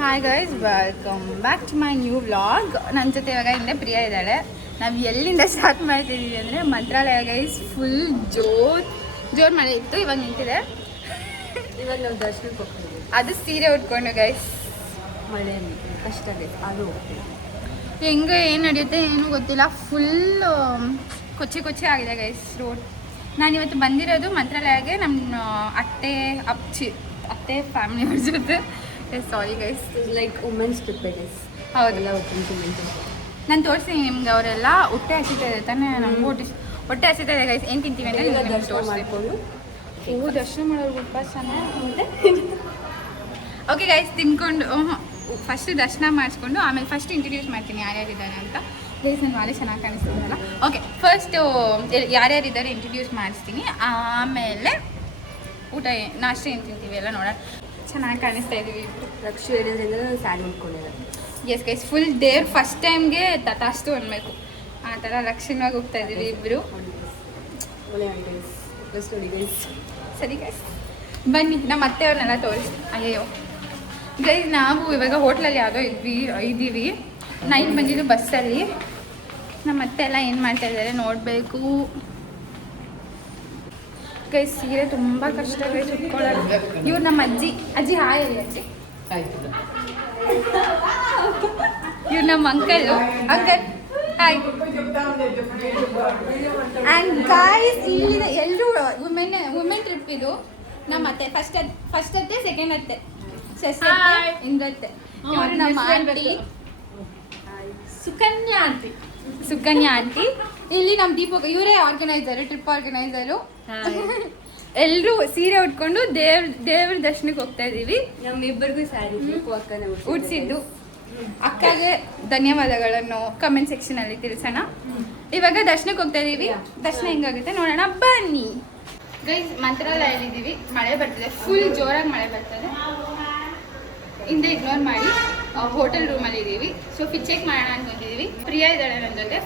Hi guys, welcome back to my new vlog. ನನ್ನ ಜೊತೆ ಇವಾಗ ಹಿಂದೆ ಪ್ರಿಯಾ ಇದ್ದಾಳೆ. ನಾವು ಎಲ್ಲಿಂದ ಸ್ಟಾರ್ಟ್ ಮಾಡ್ತಿದ್ದೀವಿ ಅಂದರೆ ಮಂತ್ರಾಲಯ ಗೈಸ್. ಫುಲ್ ಜೋರು ಮಳೆ ಇತ್ತು, ಇವಾಗ ನಿಂತಿದೆ. ಇವಾಗ ನಾವು ದರ್ಶನಕ್ಕೆ ಹೋಗ್ತೀವಿ. ಅದು ಸೀರೆ ಉಟ್ಕೊಂಡು ಗೈಸ್. ಮಳೆ ಕಷ್ಟ ಬೇಕು, ಅದು ಹೋಗ್ತೀವಿ. ಹೆಂಗೆ ಏನು ನಡೆಯುತ್ತೆ ಏನೂ ಗೊತ್ತಿಲ್ಲ. ಫುಲ್ ಕೊಚ್ಚೆ ಆಗಿದೆ ಗೈಸ್ ರೋಡ್. ನಾನಿವತ್ತು ಬಂದಿರೋದು ಮಂತ್ರಾಲಯಗೆ ನಮ್ಮ ಅತ್ತೆ ಫ್ಯಾಮಿಲಿ ಅವ್ರ ಜೊತೆ. Sorry guys, like women's trip guys. ಹೌದಲ್ಲ, ಒಟ್ಟು ನಾನು ತೋರಿಸ್ತೀನಿ ನಿಮ್ಗೆ. ಅವರೆಲ್ಲ ಹೊಟ್ಟೆ ಹಸಿತಾ ಇದೆ ತಾನೇ, ನಮಗೂ ಹೊಟ್ಟೆ ಹಸಿತಾ ಇದೆ ಗೈಸ್. ಏನು ತಿಂತೀವಿ ಅಂದರೆ ದರ್ಶನ ಮಾಡಿಕೊಂಡು ದರ್ಶನ ಮಾಡೋರು ಉಪವಾಸ. ಓಕೆ ಗೈಸ್, ತಿನ್ಕೊಂಡು ಫಸ್ಟ್ ದರ್ಶನ ಮಾಡಿಸ್ಕೊಂಡು ಆಮೇಲೆ ಫಸ್ಟ್ ಇಂಟ್ರಡ್ಯೂಸ್ ಮಾಡ್ತೀನಿ ಯಾರ್ಯಾರಿದ್ದಾರೆ ಅಂತ. ಗೈಸ್ ನನ್ನ ವಾಲೆ ಚೆನ್ನಾಗಿ ಕಾಣಿಸ್ತಿದ್ದಾರಲ್ಲ. ಓಕೆ, ಫಸ್ಟು ಯಾರ್ಯಾರಿದ್ದಾರೆ ಇಂಟ್ರಡ್ಯೂಸ್ ಮಾಡಿಸ್ತೀನಿ. ಆಮೇಲೆ ಊಟ ನಾಷ್ಟ ಏನು ತಿಂತೀವಿ ಎಲ್ಲ ನೋಡೋಣ. ಚೆನ್ನಾಗಿ ಕಾಣಿಸ್ತಾ ಇದ್ದೀವಿ. ರಕ್ಷು ಏರಿಯಾದಿಂದ ಸ್ಯಾರಿ ಉಟ್ಕೊಂಡಿದ್ದಾರೆ. ಎಸ್ ಗೈಸ್, ಫುಲ್ ದೇವ್ರು ಫಸ್ಟ್ ಟೈಮ್ಗೆ ತಥಾಸ್ತು ಅನ್ಬೇಕು, ಆ ಥರ ಲಕ್ಷಣವಾಗಿ ಹೋಗ್ತಾ ಇದ್ದೀವಿ ಇಬ್ಬರು. ಸರಿ ಗೈಸ್, ಬನ್ನಿ ನಮ್ಮ ಅತ್ತೆಯವ್ರನ್ನೆಲ್ಲ ತೋರಿಸ್ತೀನಿ. ಅಯ್ಯೋ ಗೈಸ್, ನಾವು ಇವಾಗ ಹೋಟ್ಲಲ್ಲಿ ಯಾವುದೋ ಇದ್ದೀವಿ. ನೈಟ್ ಬಂದಿದ್ದು ಬಸ್ಸಲ್ಲಿ. ನಮ್ಮ ಅತ್ತೆ ಎಲ್ಲ ಏನು ಮಾಡ್ತಾ ಇದ್ದಾರೆ ನೋಡಬೇಕು ಗೈಸ್. ಸೀರೆ ತುಂಬ ಕಷ್ಟ ಗೈಸ್ ಉಟ್ಕೊಳ್ಳೋದು. ಇವ್ರು ನಮ್ಮ ಅಜ್ಜಿ ಹಾಯ್ ಅಜ್ಜಿ. ಇವ್ರು ನಮ್ಮ ಅಂಕಲ್ ಹಾಯ್. ಆ್ಯಂಡ್ ಗಾಯ್ಸ್, ಇಲ್ಲಿದೆ ಎಲ್ಲರೂ ವುಮೆನ್ ಟ್ರಿಪ್. ಇದು ನಮ್ಮ ಅತ್ತೆ, ಫಸ್ಟ್ ಅತ್ತೆ, ಸೆಕೆಂಡ್ ಅತ್ತೆ, ಇಂದ್ರತ್ತೆ. ಇವರು ನಮ್ಮ ಆಂಟಿ ಸುಕನ್ಯಾ ಆಂಟಿ. ಇಲ್ಲಿ ನಮ್ಮ ದೀಪಕ್, ಇವರೇ ಆರ್ಗನೈಸರು, ಟ್ರಿಪ್ ಆರ್ಗನೈಸರು. ಎಲ್ಲರೂ ಸೀರೆ ಉಟ್ಕೊಂಡು ದೇವ್ರ ದರ್ಶನಕ್ಕೆ ಹೋಗ್ತಾ ಇದ್ದೀವಿ. ನಮ್ಮಿಬ್ಬರಿಗೂ ಸ್ಯಾರಿ ಉಡ್ಸಿದ್ದು. ಅಕ್ಕಗೆ ಧನ್ಯವಾದಗಳನ್ನು ಕಮೆಂಟ್ ಸೆಕ್ಷನಲ್ಲಿ ತಿಳಿಸೋಣ. ಇವಾಗ ದರ್ಶನಕ್ಕೆ ಹೋಗ್ತಾ ಇದ್ದೀವಿ. ದರ್ಶನ ಹೆಂಗಾಗುತ್ತೆ ನೋಡೋಣ, ಬನ್ನಿ ಗೈಸ್. ಮಂತ್ರಾಲಯಲ್ಲಿದ್ದೀವಿ. ಮಳೆ ಬರ್ತಿದೆ, ಫುಲ್ ಜೋರಾಗಿ ಮಳೆ ಬರ್ತದೆ. ಹಿಂದೆ ಇಗ್ನೋರ್ ಮಾಡಿ ಹೋಟೆಲ್ ರೂಮಲ್ಲಿ ಇದ್ದೀವಿ. ಸೊ ಚೆಕ್ ಮಾಡೋಣ ಅನ್ಕೊಂಡಿದ್ದೀವಿ. ಪ್ರಿಯಾ ಇದ್ದಾಳೆ ನನ್ನ ಜೊತೆ.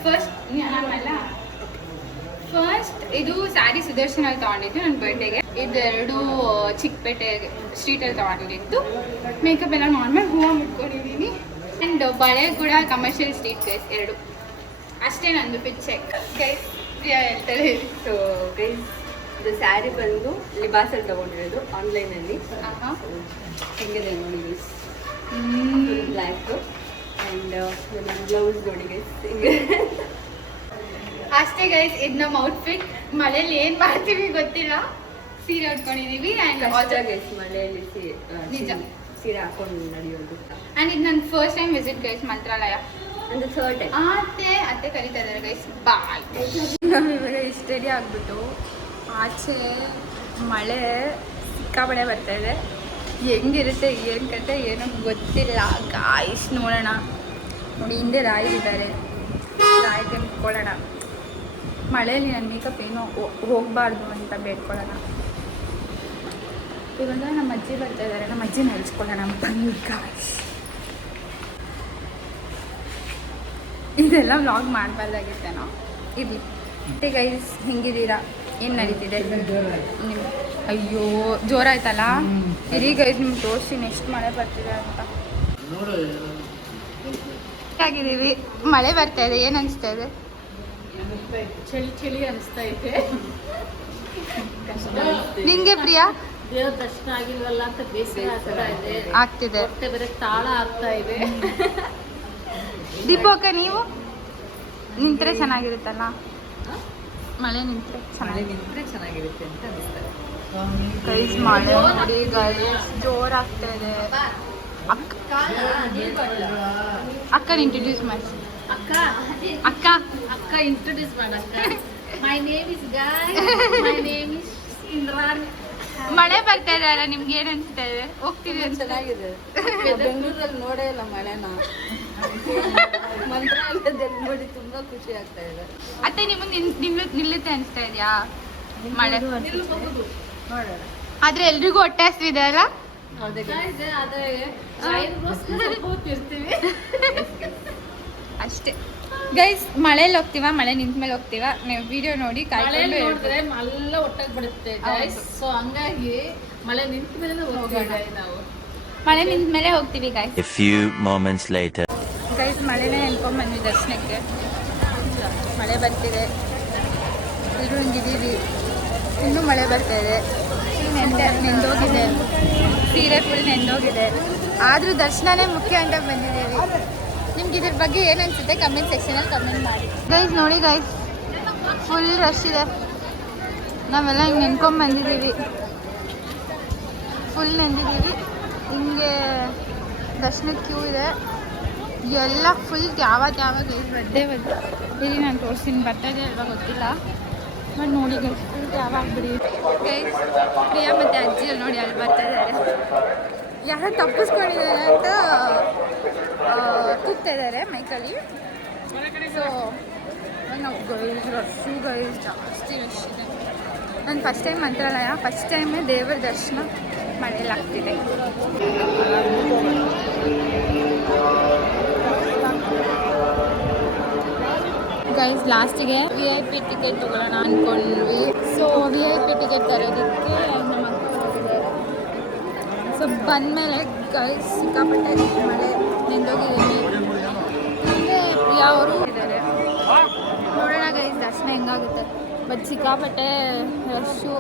ಫಸ್ಟ್ ಇದು ಸ್ಯಾರಿ ಸುದರ್ಶನಲ್ಲಿ ತೊಗೊಂಡಿದ್ದು ನನ್ನ ಬರ್ಡೇಗೆ. ಇದೆರಡು ಚಿಕ್ಕಪೇಟೆ ಸ್ಟ್ರೀಟಲ್ಲಿ ತೊಗೊಂಡಿದ್ದು. ಮೇಕಪ್ ಎಲ್ಲ ನಾರ್ಮಲ್ ಹೂವು ಮುಟ್ಕೊಂಡಿದ್ದೀನಿ. ಆ್ಯಂಡ್ ಬಳೆ ಕೂಡ ಕಮರ್ಷಿಯಲ್ ಸ್ಟ್ರೀಟ್ ಗೈಸ್. ಎರಡು ಅಷ್ಟೇ ನಂದು ಚೆಕ್ ಗೈಸ್. ಪ್ರಿಯಾ ಹೇಳ್ತಾರೆ. ಸೊ ಗೈಸ್, ಇದು ಸ್ಯಾರಿ ಬಂದು ಲಿಬಾಸಲ್ಲಿ ತೊಗೊಂಡಿರೋದು ಆನ್ಲೈನಲ್ಲಿ. ಹೆಂಗಿದೆ ನೋಡಿ ಗೈಸ್, ಬ್ಲ್ಯಾಕ್. ಆ್ಯಂಡ್ ಬ್ಲೌಸ್ ನೋಡಿ ಗೈಸ್ ಹಿಂಗೆ. ಅಷ್ಟೇ ಗೈಸ್, ಇದು ನಮ್ಮ ಔಟ್ಫಿಟ್. ಮಳೆಯಲ್ಲಿ ಏನು ಮಾಡ್ತೀವಿ ಗೊತ್ತಿಲ್ಲ. ಸೀರೆ ಉಟ್ಕೊಂಡಿದ್ದೀವಿ. ಆ್ಯಂಡ್ ಗೈಸ್ ಮಳೆಯಲ್ಲಿ ನಿಜ ಸೀರೆ ಹಾಕೊಂಡು ನಡೆಯೋದು. ಆ್ಯಂಡ್ ಇದು ನನ್ನ ಫಸ್ಟ್ ಟೈಮ್ ವಿಸಿಟ್ ಗೈಸ್ ಮಂತ್ರಾಲಯ. ಒಂದು ಥರ್ಡ್ ಟೈಮ್. ಅತ್ತೆ ಕರೀತಾ ಇದ್ದಾರೆ ಗೈಸ್. ಬಾಯ್. ನಾವಿವಾಗ ಇಷ್ಟು ರೆಡಿ ಆಗಿಬಿಟ್ಟು ಆಚೆ ಮಳೆ ಸಿಕ್ಕಾಬಳೆ ಬರ್ತಾ ಇದೆ. ಹೆಂಗಿರುತ್ತೆ ಏನು ಕತೆ ಏನೋ ಗೊತ್ತಿಲ್ಲ ಗಾಯ್ಸ್. ನೋಡೋಣ ನೋಡಿ, ಹಿಂದೆ ರಾಯಿದ್ದಾರೆ. ರಾಯಿ ತೆಗೆದುಕೊಳ್ಳೋಣ. ಮಳೆಯಲ್ಲಿ ನನ್ನ ಮೇಕಪ್ ಏನೋ ಹೋಗಬಾರ್ದು ಅಂತ ಬೇಡ್ಕೊಳ್ಳೋಣ. ಇವಾಗ ನಮ್ಮ ಅಜ್ಜಿ ಬರ್ತಾ ಇದ್ದಾರೆ. ನಮ್ಮ ಅಜ್ಜಿ ನೆಲೆಸ್ಕೊಳ್ಳೋಣ ಬನ್ನಿ ಗಾಯ್ಸ್. ಇದೆಲ್ಲ ವ್ಲಾಗ್ ಮಾಡಬಾರ್ದಾಗಿತ್ತೇನೋ, ಇರಲಿ. ಮತ್ತೆ ಗೈಸ್, ಹೆಂಗಿದ್ದೀರಾ? ಏನು ನಡೀತಿದೆ? ಅಯ್ಯೋ ಜೋರಾಯ್ತಲ್ಲ. ಇರಿ ಗೈಸ್, ನಿಮ್ಗೆ ತೋರಿಸ್ತೀನಿ ಎಷ್ಟು ಮಳೆ ಬರ್ತಿದೆ ಅಂತ. ಆಗಿದ್ದೀವಿ, ಮಳೆ ಬರ್ತಾ ಇದೆ. ಏನು ಅನಿಸ್ತಾ ಇದೆ? ಚಳಿ ಅನಿಸ್ತಾ ಇದೆ. ನಿಂಗೆ ಪ್ರಿಯಾ? ದೇವ್ರ ದರ್ಶನ ಆಗಿಲ್ವಲ್ಲ ಅಂತ ಬೇಸರ ಆಗ್ತಿದೆ. ಹೊಟ್ಟೆ ಬೇರೆ ತಾಳ ಆಗ್ತಾ ಇದೆ. ದೀಪಕ, ನೀವು ನಿಂತರೆ ಚೆನ್ನಾಗಿರುತ್ತಲ್ಲ. ಮಳೆ ನಿಂತರೆ ಚೆನ್ನಾಗಿರುತ್ತೆ ಅಂತ ಅನಿಸ್ತಾರೆ ಗೈಸ್. ಮಳೆ ನೋಡಿ ಗೈಸ್, ಜೋರಾಗ್ತಾ ಇದೆ. ಅಕ್ಕ ಇಂಟ್ರೊಡ್ಯೂಸ್ ಮಾಡಿ. ಅಕ್ಕ ಇಂಟ್ರೊಡ್ಯೂಸ್ ಮಾಡಕ್ಕ. ಮೈ ನೇಮ್ ಇಸ್ ಗಾಯ್, ಮೈ ನೇಮ್ ಇಸ್ ಇಂದ್ರಾಣಿ. ಮಳೆ ಬರ್ತಾ ಇದೆ ಅಲ್ಲ, ನಿಮ್ಗೆ ಏನ್ ಅನ್ಸ್ತಾ ಇದೆ? ಹೋಗ್ತೀವಿ ಅಂತ. ಚೆನ್ನಾಗಿದೆ. ಬೆಂಗಳೂರಲ್ಲಿ ನೋಡೇ ಇಲ್ಲ ಮಳೆನ. ಮಂತ್ರಾಲಯದಲ್ಲಿ ನೋಡಿ ತುಂಬಾ ಖುಷಿ ಆಗ್ತಾ ಇದೆ. ಅತ್ತೆ, ನಿಮಗೆ ನಿಲ್ಲುತ್ತೆ ಅನ್ಸ್ತಾ ಇದೆಯಾ ಮಳೆ? ನಿಲ್ಬಹುದು ನೋಡೋಣ. ಆದ್ರೆ ಎಲ್ರಿಗೂ ಹೊಟ್ಟೆ ಹಸ್ವಿದೆ ಅಲ್ಲ. ಆದ್ರೆ ಇರ್ತೀವಿ ಅಷ್ಟೇ ಗೈಸ್. ಮಳೆಯಲ್ಲಿ ಹೋಗ್ತೀವ, ಮಳೆ ನಿಂತ ಮೇಲೆ ಹೋಗ್ತೀವ. ನೀವು ವಿಡಿಯೋ ನೋಡಿ ಕಾಯ್ಕೊಂಡು ನೋಡಿದ್ರೆ ಎಲ್ಲ ಒಟ್ಟಾಗಿ ಬಿಡುತ್ತೆ ಗೈಸ್. ಸೊ ಹಂಗಾಗಿ ಮಳೆ ನಿಂತ ಮೇಲೆ ಹೋಗೋಣ ನಾವು. ಮಳೆ ನಿಂತ ಮೇಲೆ ಹೋಗ್ತೀವಿ guys. A few moments later. Guys ಮಳೆನೇ ನೆನ್ಕೊಂಡ್ಬಂದ್ವಿ ದರ್ಶನಕ್ಕೆ. ಮಳೆ ಬರ್ತಿದೆ, ಇದು ಹಿಂಗಿದ್ದೀವಿ, ಇನ್ನೂ ಮಳೆ ಬರ್ತಾಯಿದೆ, ನೆಂದೋಗಿದೆ, ಸೀರೆ ಫುಲ್ ನೆಂದೋಗಿದೆ. ಆದರೂ ದರ್ಶನನೇ ಮುಖ್ಯ ಅಂತ ಬಂದಿದ್ದೀವಿ. ನಿಮ್ಗೆ ಇದ್ರ ಬಗ್ಗೆ ಏನು ಅನಿಸುತ್ತೆ ಕಮೆಂಟ್ ಸೆಕ್ಷನಲ್ಲಿ ಕಮೆಂಟ್ ಮಾಡಿ ಗೈಸ್. ನೋಡಿ ಗೈಸ್, ಫುಲ್ ರಶ್ ಇದೆ. ನಾವೆಲ್ಲ ಹಿಂಗೆ ನೆನ್ಕೊಂಡ್ಬಂದಿದ್ದೀವಿ, ಫುಲ್ ನೆಂದಿದ್ದೀವಿ. ಹಿಂಗೆ ದರ್ಶನಕ್ಕೆ ಕ್ಯೂ ಇದೆ ಎಲ್ಲ ಫುಲ್. ಯಾವಾಗ ಬರ್ಡೇ ಇಲ್ಲಿ ನಾನು ತೋರಿಸ್ತೀನಿ, ಬರ್ತದೆ ಅಲ್ವಾ ಗೊತ್ತಿಲ್ಲ, ಬಟ್ ನೋಡಿ ಗೈಸ್ ಫುಲ್ ಯಾವಾಗ ಬಿಡಿ ಗೈಸ್. ಪ್ರಿಯಾ ಮತ್ತು ಅಜ್ಜಿ ಅಲ್ಲಿ ನೋಡಿ ಅಲ್ಲಿ ಬರ್ತಾ ಇದ್ದಾರೆ. ಯಾರೋ ತಪ್ಪಿಸ್ಕೊಂಡಿದ್ದಾರೆ ಅಂತ ಕೂಗ್ತಾ ಇದ್ದಾರೆ ಮೈಕಲ್ಲಿ. ಸೊ ನಾವು ರಶ್ಶು ಗೈಸ್, ಜಾಸ್ತಿ ರಶ್ ಇದೆ. ನಾನು ಫಸ್ಟ್ ಟೈಮ್ ಮಂತ್ರಾಲಯ, ಫಸ್ಟ್ ಟೈಮೇ ದೇವರ ದರ್ಶನ ಮಳೆಯಲ್ಲಿ ಆಗ್ತಿದೆ. ಗೈಸ್ ಲಾಸ್ಟಿಗೆ VIP ಟಿಕೆಟ್ ತೊಗೊಳ್ಳೋಣ ಅಂದ್ಕೊಂಡ್ವಿ. ಸೊ VIP ಟಿಕೆಟ್ ತರೋದಕ್ಕೆ ನಮ್ಮ ಅಕ್ಕ ಹೋಗಿದ್ದಾರೆ. ಸೊ ಬಂದಮೇಲೆ ಗೈಸ್ ಸಿಕ್ಕಾಪಟ್ಟೆ ಮಳೆ ನೆಂದೋಗಿದ್ದೀನಿ. ಮತ್ತು ಪ್ರಿಯಾ ಅವರು ಇದ್ದಾರೆ. ನೋಡೋಣ ಗೈಸ್ ದರ್ಶನ ಹೆಂಗಾಗುತ್ತೆ. ಬಟ್ ಸಿಕ್ಕಾಪಟ್ಟೆ ರಶ್ಶು,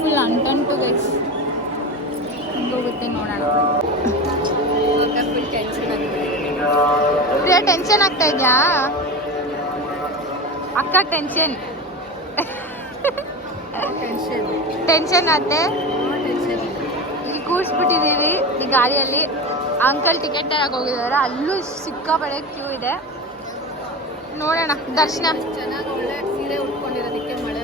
ಫುಲ್ ಅಂಟಂಟು ಗೈಸ್. ಹೆಂಗೋಗುತ್ತೆ ನೋಡೋಣ. ಫುಲ್ ಟೆನ್ಷನ್ ಆಗ್ಬಿಟ್ಟಿದೆ. ಪ್ರಿಯಾ ಟೆನ್ಷನ್ ಆಗ್ತಾ ಇದೆಯಾ? ಅಕ್ಕ ಟೆನ್ಷನ್ ಟೆನ್ಷನ್ ಆಗುತ್ತೆ. ಇಲ್ಲಿ ಕೂರಿಸ್ಬಿಟ್ಟಿದ್ದೀವಿ ಈ ಗಾಡಿಯಲ್ಲಿ. ಅಂಕಲ್ ಟಿಕೆಟ್ ತರಕ್ಕೆ ಹೋಗಿದ್ದಾರೆ, ಅಲ್ಲೂ ಸಿಕ್ಕಾಪಟ್ಟೆ ಕ್ಯೂ ಇದೆ. ನೋಡೋಣ ದರ್ಶನ. ಚೆನ್ನಾಗಿ ಒಳ್ಳೆ ಸೀರೆ ಉಟ್ಕೊಂಡಿರೋದಕ್ಕೆ ಮಳೆ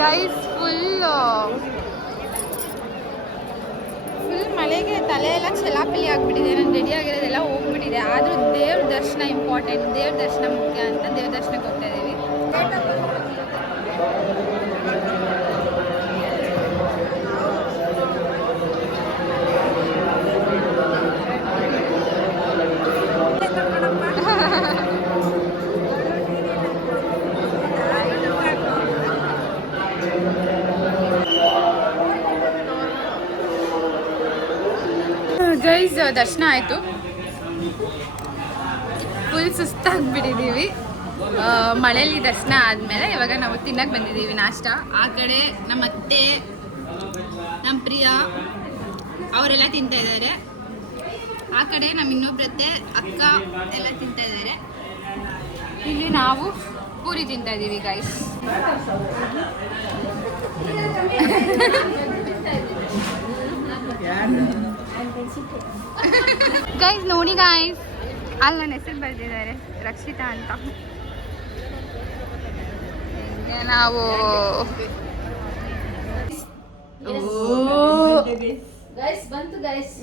ಗೈಸ್ ಫುಲ್ ಮಳೆಗೆ ತಲೆ ಎಲ್ಲ ಚಲಾಪಿಲಿ ಆಗಿಬಿಟ್ಟಿದೆ. ನಾನು ರೆಡಿ ಆಗಿರೋದೆಲ್ಲ ಹೋಗ್ಬಿಟ್ಟಿದೆ. ಆದರೂ ದೇವ್ರ ದರ್ಶನ ಇಂಪಾರ್ಟೆಂಟ್, ದೇವ್ರ ದರ್ಶನ ಮುಖ್ಯ ಅಂತ ದೇವ್ರ ದರ್ಶನಕ್ಕೆ ಹೋಗ್ತಾ ಇದ್ದೀವಿ. ಗೈಸ್ ದರ್ಶನ ಆಯಿತು. ಫುಲ್ ಸುಸ್ತಾಗಿಬಿಟ್ಟಿದ್ದೀವಿ. ಮಳೆಯಲ್ಲಿ ದರ್ಶನ ಆದಮೇಲೆ ಇವಾಗ ನಾವು ತಿನ್ನಕ್ಕೆ ಬಂದಿದ್ದೀವಿ ನಾಷ್ಟ. ಆ ಕಡೆ ನಮ್ಮ ಅತ್ತೆ, ನಮ್ಮ ಪ್ರಿಯಾ ಅವರೆಲ್ಲ ತಿಂತಾ ಇದ್ದಾರೆ. ಆ ಕಡೆ ನಮ್ಮ ಇನ್ನೊಬ್ರತ್ತೆ ಅಕ್ಕ ಎಲ್ಲ ತಿಂತಾ ಇದ್ದಾರೆ. ಇಲ್ಲಿ ನಾವು ಪೂರಿ ತಿಂತಾ ಇದ್ದೀವಿ ಗೈಸ್. ಗೈಸ್ ನೋಡಿ ಗೈಸ್, ಅಲ್ಲಿ ನನ್ನ ಹೆಸರು ಬರೆದಿದ್ದಾರೆ, ರಕ್ಷಿತಾ ಅಂತ. ಹಿಂಗೆ ನಾವು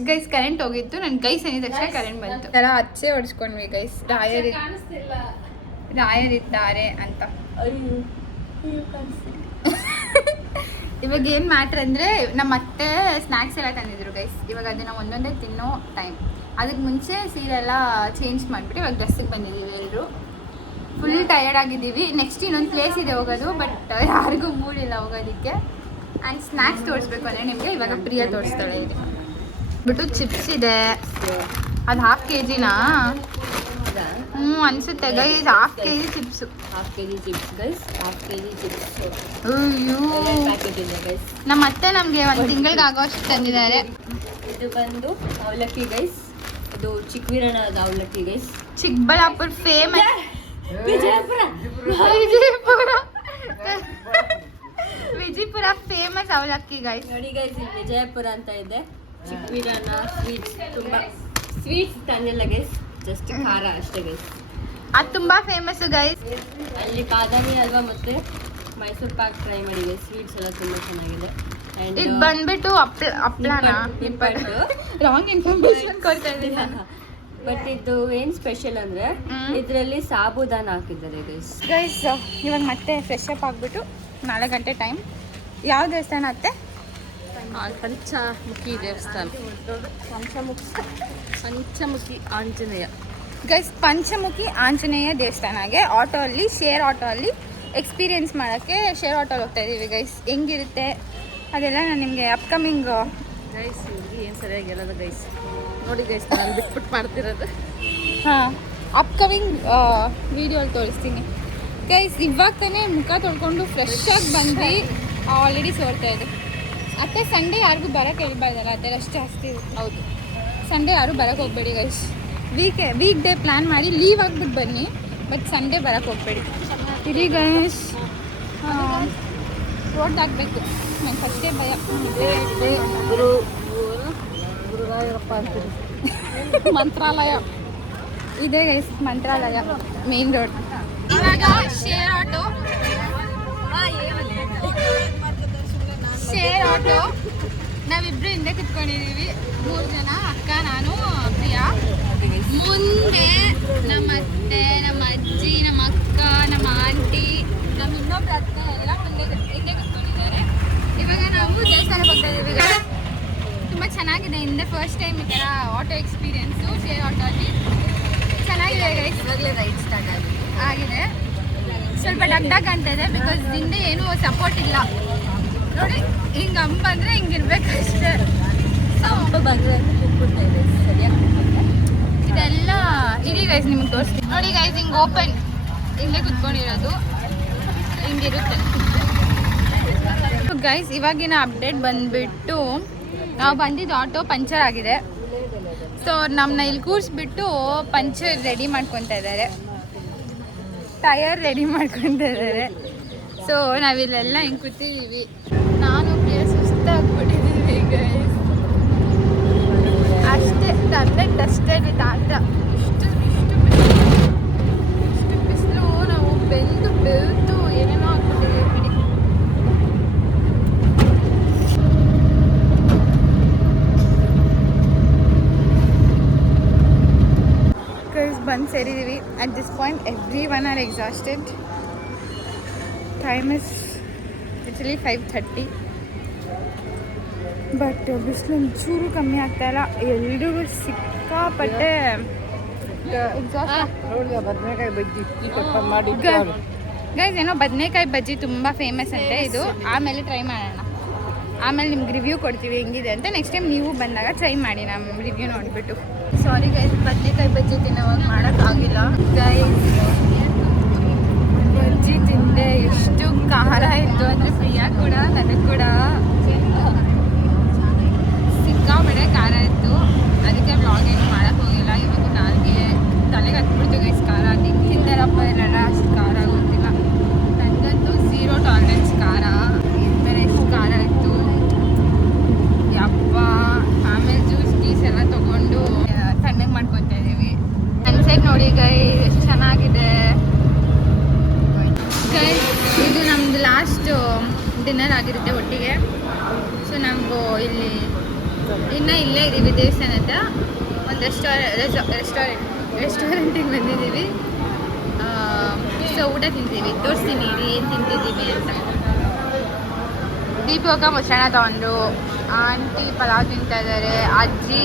ಗೈಸ್ ಕರೆಂಟ್ ಹೋಗಿತ್ತು. ನನ್ನ ಕೈ ಸನಿದ ತಕ್ಷಣ ಕರೆಂಟ್ ಬಂತು. ಎಲ್ಲ ಹಚ್ಚೆ ಹೊಡ್ಸ್ಕೊಂಡ್ವಿ ಗೈಸ್. ರಾಯರಿದ್ದಾರೆ ಅಂತ. ಇವಾಗ ಏನು ಮ್ಯಾಟ್ರ್ ಅಂದರೆ ನಮ್ಮ ಅತ್ತೆ ಸ್ನ್ಯಾಕ್ಸ್ ಎಲ್ಲ ತಂದಿದ್ರು ಗೈಸ್. ಇವಾಗ ಅದನ್ನು ಒಂದೊಂದೇ ತಿನ್ನೋ ಟೈಮ್. ಅದಕ್ಕೆ ಮುಂಚೆ ಸೀರೆಲ್ಲ ಚೇಂಜ್ ಮಾಡಿಬಿಟ್ಟು ಇವಾಗ ಡ್ರೆಸ್ಸಿಗೆ ಬಂದಿದ್ದೀವಿ ಎಲ್ಲರೂ. ಫುಲ್ ಟಯರ್ಡ್ ಆಗಿದ್ದೀವಿ. ನೆಕ್ಸ್ಟ್ ಇನ್ನೊಂದು ಪ್ಲೇಸ್ ಇದೆ ಹೋಗೋದು, ಬಟ್ ಯಾರಿಗೂ ಮೂಡಿಲ್ಲ ಹೋಗೋದಕ್ಕೆ. ಆ್ಯಂಡ್ ಸ್ನ್ಯಾಕ್ಸ್ ತೋರಿಸ್ಬೇಕು ಅಂದರೆ ನಿಮಗೆ ಇವಾಗ ಪ್ರಿಯಾ ತೋರಿಸ್ತಾಳೆ. ಇದೆ ಬಿಟ್ಟು ಚಿಪ್ಸ್ ಇದೆ, ಅದು ½ kg-ನಾ? ಅನಿಸುತ್ತೆ guys, ½ kg chips. ½ kg chips guys, ½ kg chips. ಅಯ್ಯೋ, ಪ್ಯಾಕೆಟ್ ಇದೆ ಗೈಸ್. ನಮ್ಮ ಅತ್ತೆ ನಮಗೆ ಒಂದು ತಿಂಗಳಿಗೆ ಆಗೋಷ್ಟು ತಂದಿದ್ದಾರೆ. ಇದು ಬಂದು ಅವಲಕ್ಕಿ ಗೈಸ್. ಇದು ಚಿಕ್ಕವೀರಣ್ಣದ ಅವಲಕ್ಕಿ guys. Chikkaballapur famous. Vijayapura famous ಅವಲಕ್ಕಿ ಗೈಸ್. ನೋಡಿ ಗೈಸ್, ಇಲ್ಲಿ ವಿಜಯಪುರ ಅಂತ ಇದೆ. ಚಿಕ್ಕವೀರಣ್ಣ ಸ್ವೀಟ್ಸ್, ತುಂಬಾ ಸ್ವೀಟ್ಸ್ ತಂದಿಲ್ಲ ಗೈಸ್, ಜಸ್ಟ್ ಖಾರ ಅಷ್ಟೇ ಗೈಸ್. ಅದು ತುಂಬಾ ಫೇಮಸ್ ಗೈಸ್. ಅಲ್ಲಿ ಬಾದಾಮಿ ಹಲ್ವಾ ಮತ್ತೆ ಮೈಸೂರು ಪಾಕ್ ಟ್ರೈ ಮಾಡಿ ಗೈಸ್. ಸ್ವೀಟ್ಸ್ ಎಲ್ಲ ತುಂಬಾ ಚೆನ್ನಾಗಿದೆ. ಇದು ಬಂದ್ಬಿಟ್ಟು ಹಪ್ಳನ ರಾಂಗ್ ಇನ್ಫಾರ್ಮೇಶನ್ ಕೊಡ್ತಾ ಇದ್ದೀನಿ. ಬಟ್ ಇದು ಏನ್ ಸ್ಪೆಷಲ್ ಅಂದ್ರೆ ಇದರಲ್ಲಿ ಸಾಬುದಾನ ಹಾಕಿದ್ದಾರೆ ಗೈಸ್. ಗೈಸ್ ಇವಾಗ ಮತ್ತೆ ಫ್ರೆಶ್ ಅಪ್ ಆಗ್ಬಿಟ್ಟು 4 ಗಂಟೆ ಟೈಮ್. ಯಾವ ದೇವಸ್ಥಾನ ಅತ್ತೆ? ಪಂಚಮುಖಿ ದೇವಸ್ಥಾನ. ಪಂಚಮುಖಿ ಆಂಜನೇಯ ಗೈಸ್. ಪಂಚಮುಖಿ ಆಂಜನೇಯ ದೇವಸ್ಥಾನಗೆ ಆಟೋ ಅಲ್ಲಿ, ಶೇರ್ ಆಟೋ ಅಲ್ಲಿ ಎಕ್ಸ್ಪೀರಿಯನ್ಸ್ ಮಾಡೋಕ್ಕೆ ಶೇರ್ ಆಟೋಲ್ಲಿ ಹೋಗ್ತಾ ಇದ್ದೀವಿ ಗೈಸ್. ಹೆಂಗಿರುತ್ತೆ ಅದೆಲ್ಲ ನಾನು ನಿಮಗೆ ಅಪ್ಕಮಿಂಗ್ ಗೈಸ್ ಹುಡುಗಿ ಏನು ಸರಿಯಾಗಿ ಹೇಳೋದು ಗೈಸ್. ನೋಡಿ ಗೈಸ್ ನಾನು ಬಿಟ್ಬಿಟ್ಟು ಮಾಡ್ತಿರೋದು. ಹಾಂ ಅಪ್ಕಮಿಂಗ್ ವೀಡಿಯೋಲ್ಲಿ ತೋರಿಸ್ತೀನಿ ಗೈಸ್. ಇವಾಗ ತಾನೇ ಮುಖ ತೊಳ್ಕೊಂಡು ಫ್ರೆಶ್ ಆಗಿ ಬಂದು ಆಲ್ರೆಡಿ ಸೋರ್ತಾ ಇದೆ. ಅತ್ತೆ ಸಂಡೇ ಯಾರಿಗೂ ಬರೋಕ್ಕೆ ಹೇಳ್ಬಾರ್ದಲ್ಲ, ಅದೇ ಅಷ್ಟು ಜಾಸ್ತಿ ಇರುತ್ತೆ. ಹೌದು, ಸಂಡೇ ಯಾರು ಬರೋಕ್ಕೆ ಹೋಗ್ಬೇಡಿ ಗೈಸ್. ವೀಕ್ ಡೇ ಪ್ಲ್ಯಾನ್ ಮಾಡಿ ಲೀವ್ ಆಗ್ಬಿಟ್ಟು ಬನ್ನಿ, ಬಟ್ ಸಂಡೇ ಬರೋಕ್ಕೆ ಹೋಗ್ಬೇಡಿ. ಇರಿ ಗೈಸ್, ರೋಡ್ ದಾಟಬೇಕು. ನಂಗೆ ಫಸ್ಟೇ ಭಯ. ಗುರುರಾಯರಪ್ಪ ಅಂತೀರಿ. ಮಂತ್ರಾಲಯ ಇದೆ ಗೈಸ್, ಮಂತ್ರಾಲಯ ಮೇನ್ ರೋಡ್. ಇವಾಗ ಶೇರ್ ಆಟೋ ನಾವಿಬ್ರು ಹಿಂದೆ ಕುತ್ಕೊಂಡಿದೀವಿ, 3 ಜನ, ಅಕ್ಕ, ನಾನು, ಪ್ರಿಯಾ. ಮುಂದೆ ನಮ್ಮ ಅತ್ತೆ, ನಮ್ಮ ಅಜ್ಜಿ, ನಮ್ಮ ಅಕ್ಕ, ನಮ್ಮ ಆಂಟಿ, ನಮ್ಮ ಇನ್ನೊಬ್ರು ಅತ್ತೆ ಎಲ್ಲ ಹಿಂದೆ ಕುತ್ಕೊಂಡಿದ್ದಾರೆ. ಇವಾಗ ನಾವು ದೇವಸ್ಥಾನಕ್ಕೆ ಹೋಗ್ತಾ ಇದೀವಿ. ತುಂಬ ಚೆನ್ನಾಗಿದೆ. ಹಿಂದೆ ಫಸ್ಟ್ ಟೈಮ್ ಈ ಥರ ಆಟೋ ಎಕ್ಸ್ಪೀರಿಯೆನ್ಸು ಶೇರ್ ಆಟೋ ಅಲ್ಲಿ ಚೆನ್ನಾಗಿದೆ ಗೈಸ್. ಇವಾಗಲೇ ರೈಟ್ ಸ್ಟಾರ್ಟ್ ಆಗಿದೆ. ಸ್ವಲ್ಪ ಡಗ್ ಅಂತ ಇದೆ ಬಿಕಾಸ್ ಹಿಂದೆ ಏನೂ ಸಪೋರ್ಟ್ ಇಲ್ಲ. ನೋಡಿ ಹಿಂಗೆ ಬಂದರೆ ಹಿಂಗಿರ್ಬೇಕಷ್ಟೇ. ಸ್ವಲ್ಪ ಬಗ್ಗೆ ಕೂತ್ಬಿಡ್ತಾ ಸರಿಯಾಗಿ ಇದೆಲ್ಲ ಇಡೀ ಗೈಸ್ ನಿಮ್ಗೆ ತೋರಿಸ್ತೀನಿ. ನೋಡಿ ಗೈಸ್, ಹಿಂಗೆ ಓಪನ್ ಹಿಂದೆ ಕುತ್ಕೊಂಡಿರೋದು ಹಿಂಗಿರುತ್ತೆ ಗೈಸ್. ಇವಾಗಿನ ಅಪ್ಡೇಟ್ ಬಂದುಬಿಟ್ಟು ನಾವು ಬಂದಿದ್ದು ಆಟೋ ಪಂಚರ್ ಆಗಿದೆ. ಸೊ ನಮ್ಮನ್ನ ಇಲ್ಲಿ ಕೂರಿಸ್ಬಿಟ್ಟು ಪಂಚರ್ ರೆಡಿ ಮಾಡ್ಕೊತಾ ಇದ್ದಾರೆ, ಟಯರ್ ರೆಡಿ ಮಾಡ್ಕೊತಾ ಇದ್ದಾರೆ. ಸೊ ನಾವಿಲ್ಲೆಲ್ಲ ಹಿಂಗೆ ಕೂತಿದ್ದೀವಿ. ನಾನು ಸುಸ್ತಾಗ್ಬಿಟ್ಟಿದ್ದೀವಿ ಗೈಸ್. ಅಷ್ಟೇ ತಂದೆ ಅಷ್ಟೇ ತಾತ. ಇಷ್ಟು ಬಿಸಿಲು, ನಾವು ಬೆಂದು ಏನೇನೋ ಆಗ್ಬಿಟ್ಟಿದ್ದೀವಿ ಬಿಡಿ. ಗೈಸ್ ಬಂದು ಸೇರಿದ್ದೀವಿ. At this point everyone are exhausted. Time is literally 5:30. But ಬಿಸಿಲು ಒಂಚೂರು ಕಮ್ಮಿ ಆಗ್ತಾಯಿಲ್ಲ. ಎಲ್ರಿಗೂ ಸಿಕ್ಕಾಪಟ್ಟೆ ಬದನೆಕಾಯಿ ಬಜ್ಜಿ ಮಾಡಿ ಗೈಸ್. ಏನೋ ಬದನೆಕಾಯಿ ಬಜ್ಜಿ ತುಂಬ ಫೇಮಸ್ ಅಂತೆ ಇದು. ಆಮೇಲೆ ಟ್ರೈ ಮಾಡೋಣ, ಆಮೇಲೆ ನಿಮ್ಗೆ ರಿವ್ಯೂ ಕೊಡ್ತೀವಿ ಹೆಂಗಿದೆ ಅಂತ. ನೆಕ್ಸ್ಟ್ ಟೈಮ್ ನೀವು ಬಂದಾಗ ಟ್ರೈ ಮಾಡಿ ನಮ್ಮ ರಿವ್ಯೂ ನೋಡಿಬಿಟ್ಟು. ಸಾರಿ ಗೈಸ್, ಬದನೆಕಾಯಿ ಬಜ್ಜಿ ತಿನ್ನೋವಾಗ ಮಾಡೋಕ್ಕಾಗಿಲ್ಲ ಗೈಸ್. ಬಜ್ಜಿ ತಿಂದೆ, ಎಷ್ಟು ಖಾರ ಇತ್ತು ಅಂದರೆ ಪ್ರಿಯಾ ಕೂಡ ನನಗೆ ಕೂಡ ಸಿಕ್ಕಾಬಡೆ ಖಾರ ಇತ್ತು. ಅದಕ್ಕೆ ವ್ಲಾಗ್ ಏನು ಮಾಡೋಕ್ಕೆ ಹೋಗಿಲ್ಲ. ಇವತ್ತು ನಾಲ್ಗೆ ತಲೆಗೆ ಹತ್ಬಿಡ್ತು ಗೈಸ್ ಖಾರ. ತಿಂತಾರಪ್ಪ ಇರಲ್ಲ, ಅಷ್ಟು ಖಾರ ಗೊತ್ತಿಲ್ಲ. ನನಗಂತೂ 0 ಟಾಲರೆನ್ಸ್ ಖಾರ. ಬೇರೆ ಎಷ್ಟು ಖಾರ ಇತ್ತು ಯಪ್ಪ. ಆಮೇಲೆ ಜ್ಯೂಸ್ ಎಲ್ಲ ತೊಗೊಂಡು ತಣ್ಣಗೆ ಮಾಡ್ಕೊತಾ ಇದ್ದೀವಿ. ಸನ್ಸೆಟ್ ನೋಡಿ ಗೈಸ್, ಎಷ್ಟು ಚೆನ್ನಾಗಿದೆ ಗೈಸ್. ಇದು ನಮ್ಮದು ಲಾಸ್ಟ್ ಡಿನ್ನರ್ ಆಗಿರುತ್ತೆ ಒಟ್ಟಿಗೆ. ಸೊ ನಾವು ಇಲ್ಲಿ ಇನ್ನೂ ಇಲ್ಲೇ ಇದ್ದೀವಿ ದೇವಸ್ಥಾನ ಹತ್ರ. ಒಂದು ರೆಸ್ಟೋರೆಂಟಿಗೆ ಬಂದಿದ್ದೀವಿ. ಸೊ ಊಟ ತಿಂತೀವಿ, ತೋರಿಸ್ತೀನಿ ಏನು ತಿಂತಿದ್ದೀವಿ ಅಂತ. ದೀಪೋಗ ಮೊಸರನ್ನ ತೊಗೊಂಡು, ಆಂಟಿ ಪಲಾವ್ ತಿಂತಾ ಇದ್ದಾರೆ, ಅಜ್ಜಿ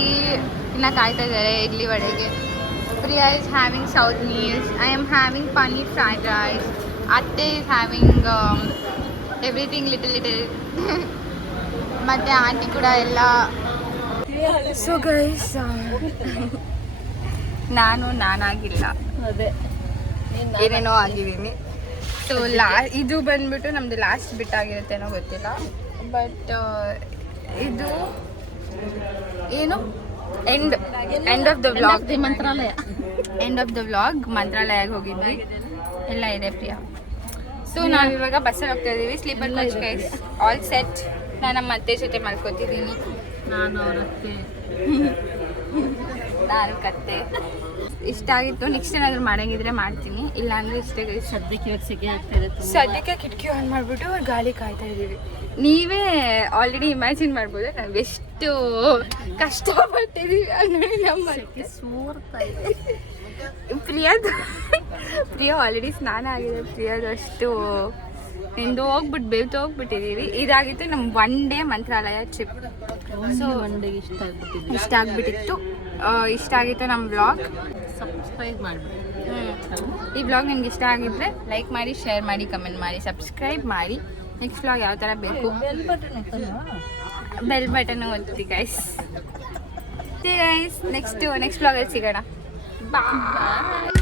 ಇನ್ನು ಕಾಯ್ತಾ ಇದ್ದಾರೆ ಇಡ್ಲಿ ವಡೆಗೆ. Priya is having south meals, I am having paneer fried rice, ಅತ್ತೆ ಇಸ್ ಹ್ಯಾವಿಂಗ್ ಎವ್ರಿಥಿಂಗ್ ಲಿಟಲ್ ಮತ್ತು ಆಂಟಿ ಕೂಡ ಎಲ್ಲ. ಸೊ ಗೈಸ್, ನಾನಾಗಿಲ್ಲ, ಅದೇ ಏನೇನೋ ಆಗಿದ್ದೀನಿ. ಸೊ ಇದು ಬಂದ್ಬಿಟ್ಟು ನಮ್ಮದು ಲಾಸ್ಟ್ ಬಿಟ್ ಆಗಿರುತ್ತೇನೋ ಗೊತ್ತಿಲ್ಲ. ಬಟ್ ಇದು ಏನು end of the vlog. Mantralaya end of the vlog ಮಂತ್ರಾಲಯಕ್ಕೆ ಹೋಗಿದ್ವಿ. ಎಲ್ಲ ಇದೆ ಪ್ರಿಯಾ. ಸೊ ನಾವಿವಾಗ ಬಸ್ಸಲ್ಲಿ ಹೋಗ್ತಾ ಇದ್ದೀವಿ. Sleeper coach guys, all set. ನಾನು ನಮ್ಮ ಅತ್ತೆ ಜೊತೆ ಮಲ್ಕೋತಿದ್ದೀನಿ. ನಾನು ಅವರಕ್ಕೆ ನಾನು ಕತ್ತೆ. ಇಷ್ಟ ಆಗಿತ್ತು. ನೆಕ್ಸ್ಟ್ ಏನಾದರೂ ಮಾಡಂಗಿದ್ರೆ ಮಾಡ್ತೀನಿ, ಇಲ್ಲ ಅಂದರೆ ಇಷ್ಟೇ ಗೈಸ್. ಸದ್ಯಕ್ಕೆ ಇವಾಗ ಸೆಕೆ ಆಗ್ತಾಯಿದೆ. ಸದ್ಯಕ್ಕೆ ಕಿಟಕಿ ಆನ್ ಮಾಡಿಬಿಟ್ಟು ಗಾಳಿ ಕಾಯ್ತಾ ಇದ್ದೀವಿ. ನೀವೇ ಆಲ್ರೆಡಿ ಇಮ್ಯಾಜಿನ್ ಮಾಡ್ಬೋದು ನಾವು ಎಷ್ಟು ಕಷ್ಟಪಟ್ಟಿದ್ದೀವಿ ಅನ್ನೋದು. ನಮ್ಮ ಸೋರ್ತಾ ಇದೆ. ಪ್ರಿಯಾ ಆಲ್ರೆಡಿ ಸ್ನಾನ ಆಗಿದೆ. ಪ್ರಿಯಾದು ಅಷ್ಟು ಎಂದು ಬೇವ್ತು ಹೋಗ್ಬಿಟ್ಟಿದ್ದೀವಿ. ಇದಾಗಿತ್ತು ನಮ್ಮ 1 ಡೇ ಮಂತ್ರಾಲಯ ಟ್ರಿಪ್. ಸೊ ಒಂದಿಗೆ ಇಷ್ಟ ಆಗಿಬಿಟ್ಟಿತ್ತು. ಇಷ್ಟ ಆಗಿತ್ತು ನಮ್ಮ ವ್ಲಾಗ್. ಸಬ್ಸ್ಕ್ರೈಬ್ ಮಾಡಿಬಿಡಿ. ಈ ವ್ಲಾಗ್ ನಿಮ್ಗೆ ಇಷ್ಟ ಆಗಿದ್ರೆ ಲೈಕ್ ಮಾಡಿ, ಶೇರ್ ಮಾಡಿ, ಕಮೆಂಟ್ ಮಾಡಿ, ಸಬ್ಸ್ಕ್ರೈಬ್ ಮಾಡಿ. ನೆಕ್ಸ್ಟ್ ವ್ಲಾಗ್ ಯಾವ ಥರ ಬೇಕು ಬೆಲ್ ಬಟನ್ ಒತ್ತಿ ಗೈಸ್. ನೆಕ್ಸ್ಟ್ ವ್ಲಾಗಲ್ಲಿ ಸಿಗೋಣ. ಬಾಯ್.